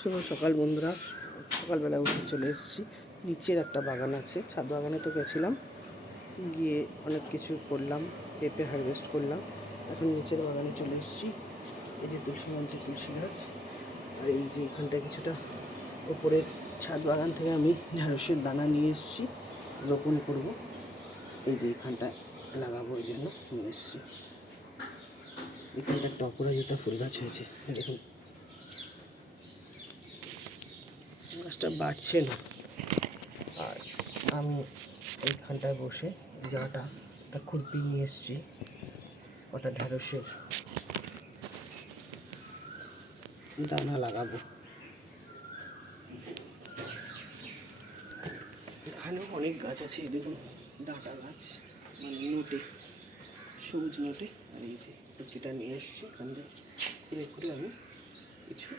শুভ সকাল বন্ধুরা। সকালবেলা উঠে চলে এসেছি। নিচের একটা বাগান আছে, ছাদ বাগানে তো গেছিলাম, গিয়ে অনেক কিছু করলাম, পেঁপে হারভেস্ট করলাম। এখন নিচের বাগানে চলে এসেছি। এই যে তুলসী গাছ, আর এই যে এখানটায় কিছুটা ওপরের ছাদ বাগান থেকে আমি ঢ্যাঁড়সের দানা নিয়ে এসেছি, রোপণ করব। এই যে এখানটায় লাগাবো, ওই জন্য নিয়ে এসেছি। এখানটা একটা অপরাজিতা ফুল গাছ হয়েছে, দেখুন গাছটা বাড়ছে না। আর আমি এইখানটায় বসে জায়গাটা একটা খুরপি নিয়ে এসেছি, ওটা ঢ্যাঁড়সের দানা লাগাবো। এখানেও অনেক গাছ আছে, দেখুন ডাঁটা গাছ, মানে নোটে, সবুজ নোটে। আর এই যে খুরপিটা নিয়ে এসেছি, এখান থেকে ঘুরে ঘুরে আমি কিছু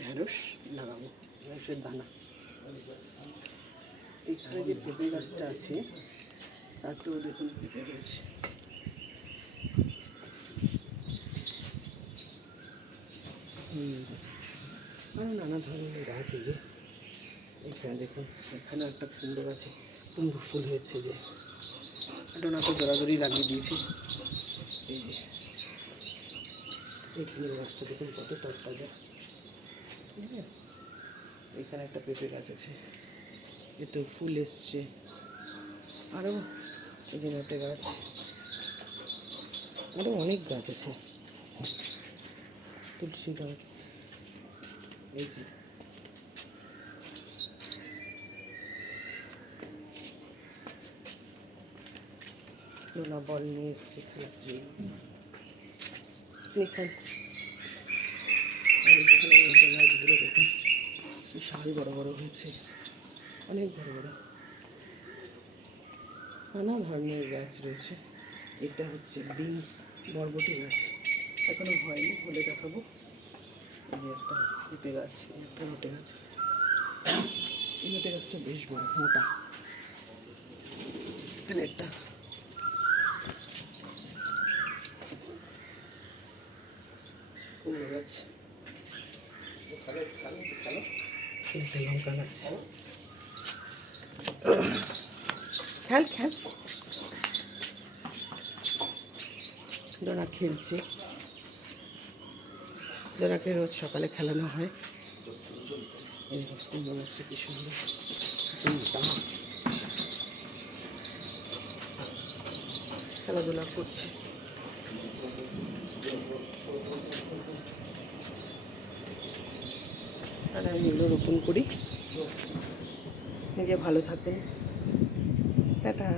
ঢ্যাঁড়স লাগাবো, ঢ্যাঁড়সের দানা। এখানে যে পেঁপে গাছটা আছে তাতেও দেখুন পেঁপে রয়েছে। আরও নানা ধরনের গাছ। এই যে এখানে দেখুন, এখানে একটা সুন্দর আছে, কুমড়ো ফুল হয়েছে, যে এটা না তো দরাদরি লাগিয়ে দিয়েছি। এই যে এখানে গাছটা দেখুন কত তরতাজা। এখানে একটা পেঁপে গাছ আছে, এতে ফুল এসছে। আরও এই যে নোটে গাছ, আরও অনেক গাছ আছে, তুলসী গাছ। এই যে নোনা বল নিয়ে এসছে খেলার জন্য। এখানে নোটে গাছগুলো দেখুন বিশাল বড় বড় হয়েছে, অনেক বড় বড়, নানা ধরনের গাছ রয়েছে। এটা হচ্ছে বিনস, বরবটি গাছ, এখনো হয়নি, হলে দেখাবো। এই যে একটা নোটে গাছ, একটা নোটে গাছ। এই নোটে গাছটা বেশ বড়, মোটা। এখানে একটা কুমড়ো গাছ, একটা লঙ্কা গাছ। খেল খেল, ডোনা খেলছে। ডোনাকে রোজ সকালে খেলানো হয়। এই কুমড়ো গাছটা কি সুন্দর, খেলাধুলা করছে। আর আমি এগুলো রোপণ করি। নিজে ভালো থাকুন, টাটা।